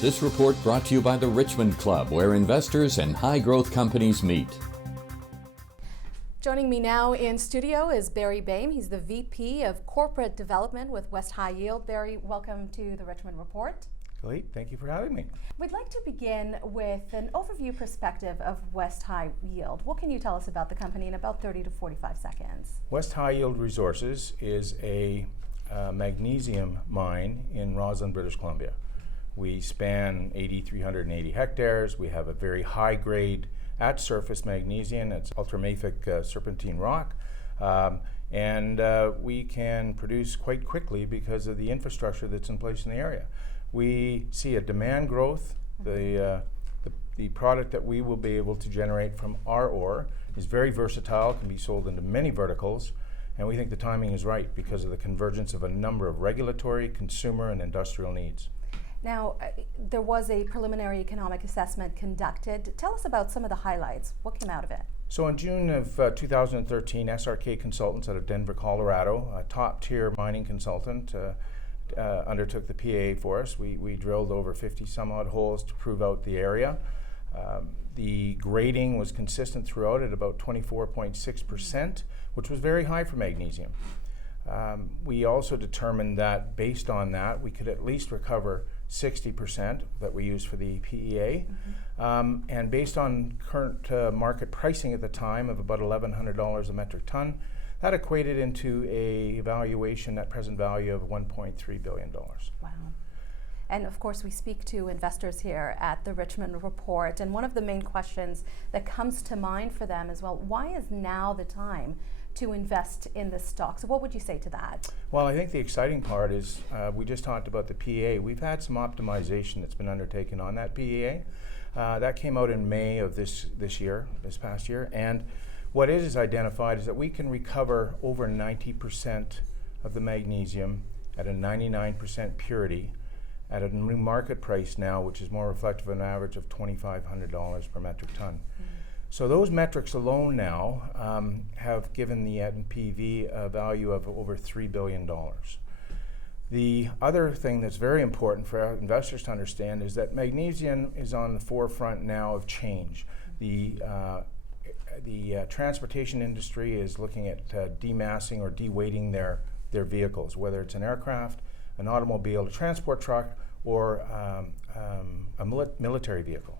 This report brought to you by the Richmond Club, where investors and high-growth companies meet. Joining me now in studio is Baim. He's the VP of Corporate Development with West High Yield. Barry, welcome to the Richmond Report. Great, thank you for having me. We'd like to begin with an overview perspective of West High Yield. What can you tell us about the company in about 30 to 45 seconds? West High Yield Resources is a magnesium mine in Roslyn, British Columbia. We span 8,380 hectares. We have a very high grade at surface magnesium. It's ultramafic serpentine rock. And we can produce quite quickly because of the infrastructure that's in place in the area. We see a demand growth. The product that we will be able to generate from our ore is very versatile, can be sold into many verticals, and we think the timing is right because of the convergence of a number of regulatory, consumer, and industrial needs. Now, there was a preliminary economic assessment conducted. Tell us about some of the highlights. What came out of it? So in June of 2013, SRK Consultants out of Denver, Colorado, a top-tier mining consultant, undertook the PEA for us. We drilled over 50 some odd holes to prove out the area. The grading was consistent throughout at about 24.6%, which was very high for magnesium. We also determined that based on that, we could at least recover 60% that we used for the PEA. And based on current market pricing at the time of about $1,100 a metric ton, that equated into a valuation, net present value of $1.3 billion. Wow. And of course, we speak to investors here at the Richmond Report, and one of the main questions that comes to mind for them is, well, why is now the time to invest in this stock? So what would you say to that? Well, I think the exciting part is we just talked about the PEA. We've had some optimization that's been undertaken on that PEA. That came out in May of this past year, and what it is identified is that we can recover over 90% of the magnesium at a 99% purity at a new market price now, which is more reflective of an average of $2,500 per metric ton. So those metrics alone now have given the NPV a value of over $3 billion. The other thing that's very important for our investors to understand is that magnesium is on the forefront now of change. The transportation industry is looking at demassing or deweighting their vehicles, whether it's an aircraft, an automobile, a transport truck, or a military vehicle.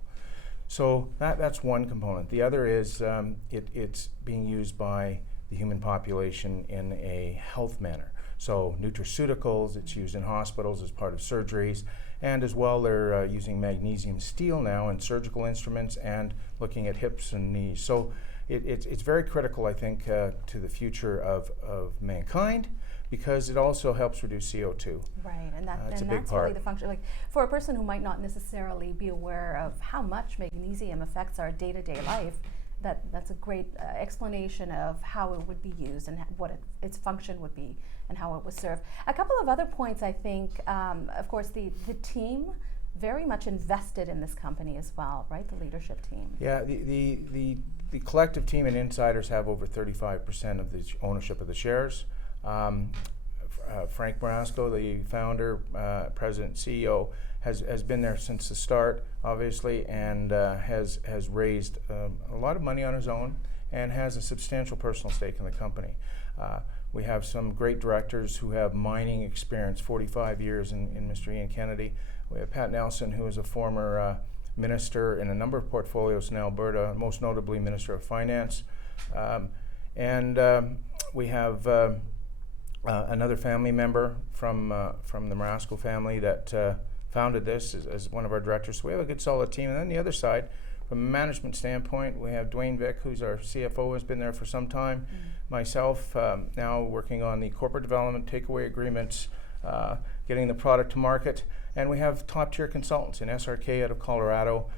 So that's one component. The other is it's being used by the human population in a health manner. So nutraceuticals, it's used in hospitals as part of surgeries, and as well they're using magnesium steel now in surgical instruments and looking at hips and knees. So it's very critical, I think, to the future of mankind, because it also helps reduce CO2. Right, and that's really the function. Like for a person who might not necessarily be aware of how much magnesium affects our day-to-day life, that's a great explanation of how it would be used and what its function would be and how it would serve. A couple of other points, I think, of course, the team very much invested in this company as well, right? The leadership team. Yeah, the collective team and insiders have over 35% of the ownership of the shares. Frank Marasco, the founder, president, CEO, has been there since the start, obviously, and has raised a lot of money on his own and has a substantial personal stake in the company. We have some great directors who have mining experience, 45 years in Mr. Ian Kennedy. We have Pat Nelson, who is a former minister in a number of portfolios in Alberta, most notably Minister of Finance. We have another family member from the Marasco family that founded this as one of our directors. So we have a good solid team. And then the other side, from a management standpoint, we have Dwayne Vick, who's our CFO, has been there for some time. Myself, now working on the corporate development, takeaway agreements, getting the product to market. And we have top-tier consultants in SRK out of Colorado,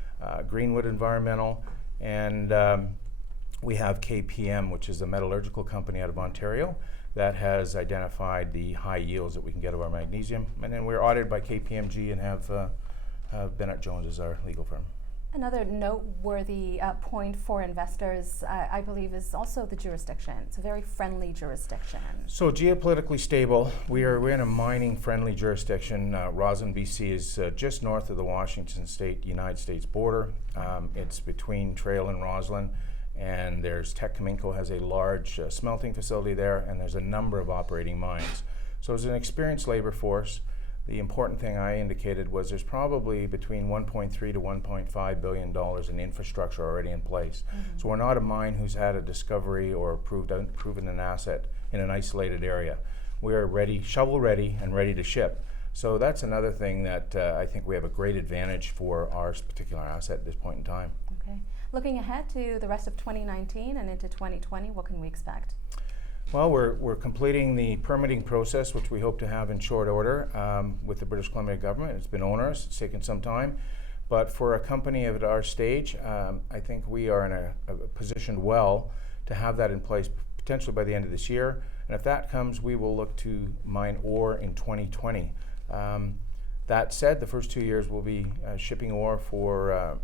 Greenwood Environmental, and we have KPM, which is a metallurgical company out of Ontario that has identified the high yields that we can get of our magnesium. And then we're audited by KPMG and have Bennett Jones as our legal firm. Another noteworthy point for investors, I believe, is also the jurisdiction. It's a very friendly jurisdiction. So geopolitically stable. We're in a mining-friendly jurisdiction. Roslyn, BC is just north of the Washington State, United States border. It's between Trail and Roslyn, and there's Teck Cominco has a large smelting facility there, and there's a number of operating mines. So it's an experienced labor force. The important thing I indicated was there's probably between $1.3 to $1.5 billion in infrastructure already in place. So we're not a mine who's had a discovery or proven an asset in an isolated area. We're ready, shovel ready, and ready to ship. So that's another thing that I think we have a great advantage for our particular asset at this point in time. Okay. Looking ahead to the rest of 2019 and into 2020, what can we expect? Well, we're completing the permitting process, which we hope to have in short order with the British Columbia government. It's been onerous, it's taken some time, but for a company at our stage, I think we are in a positioned well to have that in place potentially by the end of this year. And if that comes, we will look to mine ore in 2020. That said, the first 2 years will be shipping ore for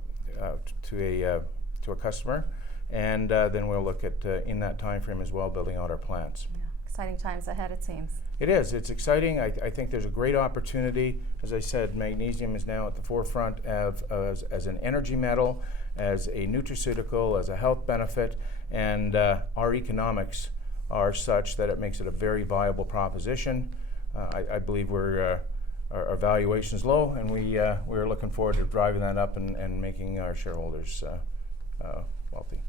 to a customer. And then we'll look at, in that time frame as well, building out our plants. Yeah. Exciting times ahead, it seems. It is. It's exciting. I think there's a great opportunity. As I said, magnesium is now at the forefront as an energy metal, as a nutraceutical, as a health benefit, and our economics are such that it makes it a very viable proposition. I believe our valuation is low, and we're looking forward to driving that up and making our shareholders wealthy.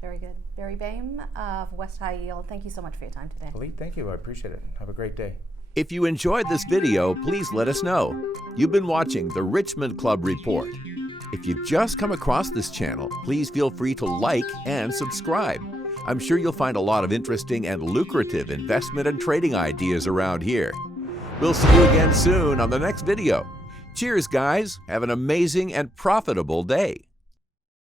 Very good. Barry Baim of West High Yield, thank you so much for your time today. Elite, thank you. I appreciate it. Have a great day. If you enjoyed this video, please let us know. You've been watching the Richmond Club Report. If you've just come across this channel, please feel free to like and subscribe. I'm sure you'll find a lot of interesting and lucrative investment and trading ideas around here. We'll see you again soon on the next video. Cheers, guys. Have an amazing and profitable day.